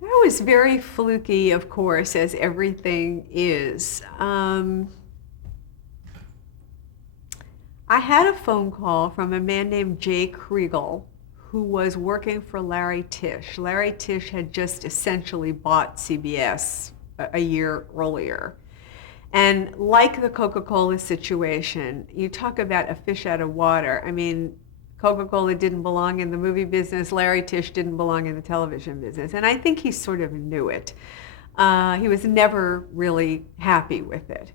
That was very fluky, of course, as everything is. I had a phone call from a man named Jay Kriegel, who was working for Larry Tisch. Larry Tisch had just essentially bought CBS a year earlier. And like the Coca-Cola situation, you talk about a fish out of water. I mean, Coca-Cola didn't belong in the movie business. Larry Tisch didn't belong in the television business. And I think he sort of knew it. He was never really happy with it.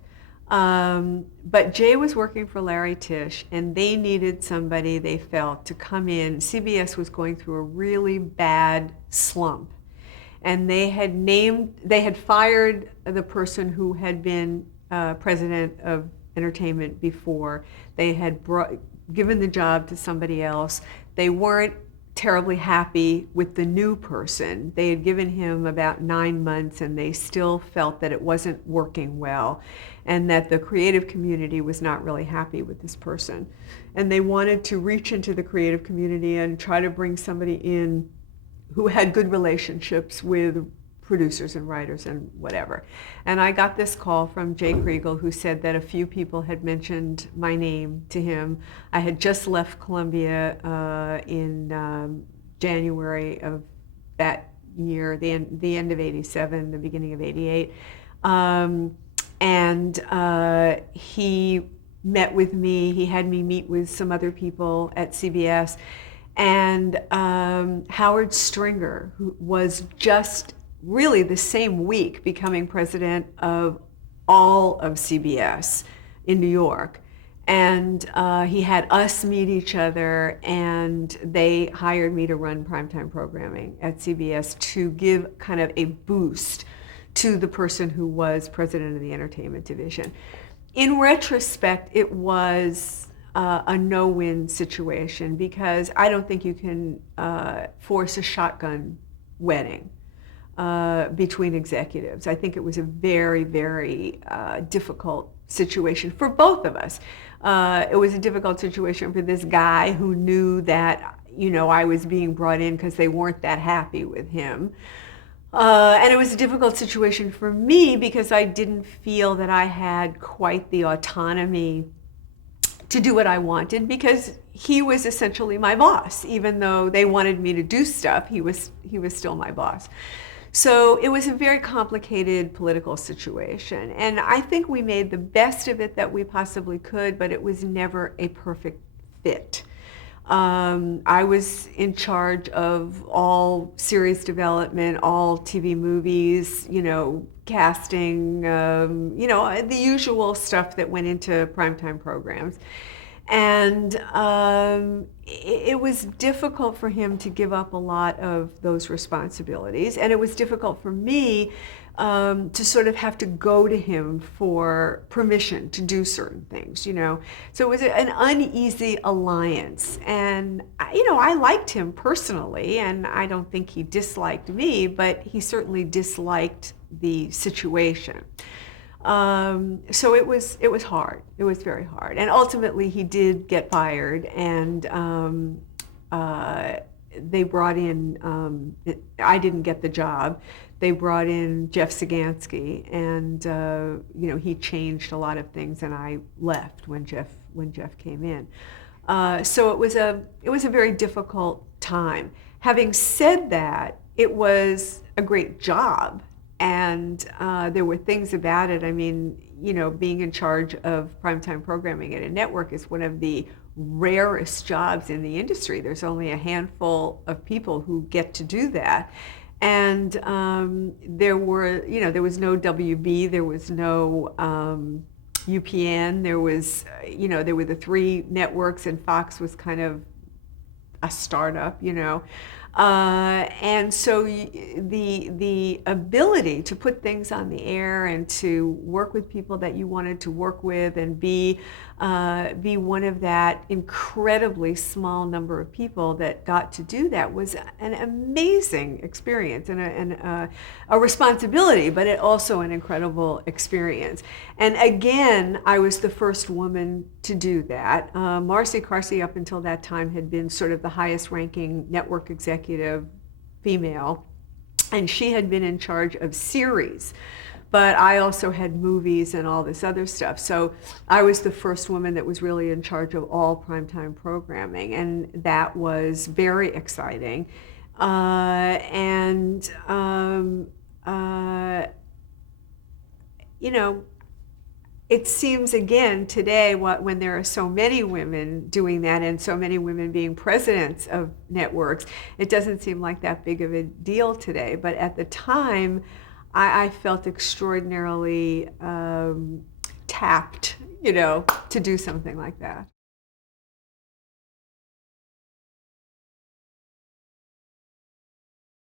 But Jay was working for Larry Tisch, and they needed somebody, they felt, to come in. CBS was going through a really bad slump. And they had fired the person who had been president of entertainment before. They had given the job to somebody else. They weren't terribly happy with the new person. They had given him about 9 months, and they still felt that it wasn't working well, and that the creative community was not really happy with this person. And they wanted to reach into the creative community and try to bring somebody in who had good relationships with producers and writers and whatever. And I got this call from Jay Kriegel, who said that a few people had mentioned my name to him. I had just left Columbia in January of that year, the end of '87, the beginning of '88. He met with me. He had me meet with some other people at CBS. And Howard Stringer, who was just really the same week becoming president of all of CBS in New York. And he had us meet each other, and they hired me to run primetime programming at CBS to give kind of a boost to the person who was president of the entertainment division. In retrospect, it was a no-win situation, because I don't think you can force a shotgun wedding between executives. I think it was a very, very difficult situation for both of us. It was a difficult situation for this guy who knew that, I was being brought in because they weren't that happy with him. And it was a difficult situation for me because I didn't feel that I had quite the autonomy to do what I wanted, because he was essentially my boss. Even though they wanted me to do stuff, he was still my boss. So it was a very complicated political situation. And I think we made the best of it that we possibly could, but it was never a perfect fit. I was in charge of all series development, all TV movies, casting, the usual stuff that went into primetime programs. And it was difficult for him to give up a lot of those responsibilities. And it was difficult for me to sort of have to go to him for permission to do certain things, So it was an uneasy alliance. And, I liked him personally, and I don't think he disliked me, but he certainly disliked the situation. So it was hard. It was very hard. And ultimately he did get fired, and they brought in, I didn't get the job. They brought in Jeff Sagansky, and he changed a lot of things, and I left when Jeff came in. So it was a very difficult time. Having said that, it was a great job. And there were things about it. I mean, being in charge of primetime programming at a network is one of the rarest jobs in the industry. There's only a handful of people who get to do that. And there was no WB, there was no UPN, there were the three networks, and Fox was kind of a startup, and so the ability to put things on the air and to work with people that you wanted to work with and be one of that incredibly small number of people that got to do that was an amazing experience and a responsibility, but also an incredible experience. And again, I was the first woman to do that. Marcy Carsey, up until that time, had been sort of the highest ranking network executive female. And she had been in charge of series, but I also had movies and all this other stuff. So I was the first woman that was really in charge of all primetime programming, and that was very exciting. And you know, it seems again today, when there are so many women doing that and so many women being presidents of networks, it doesn't seem like that big of a deal today. But at the time, I felt extraordinarily tapped, to do something like that.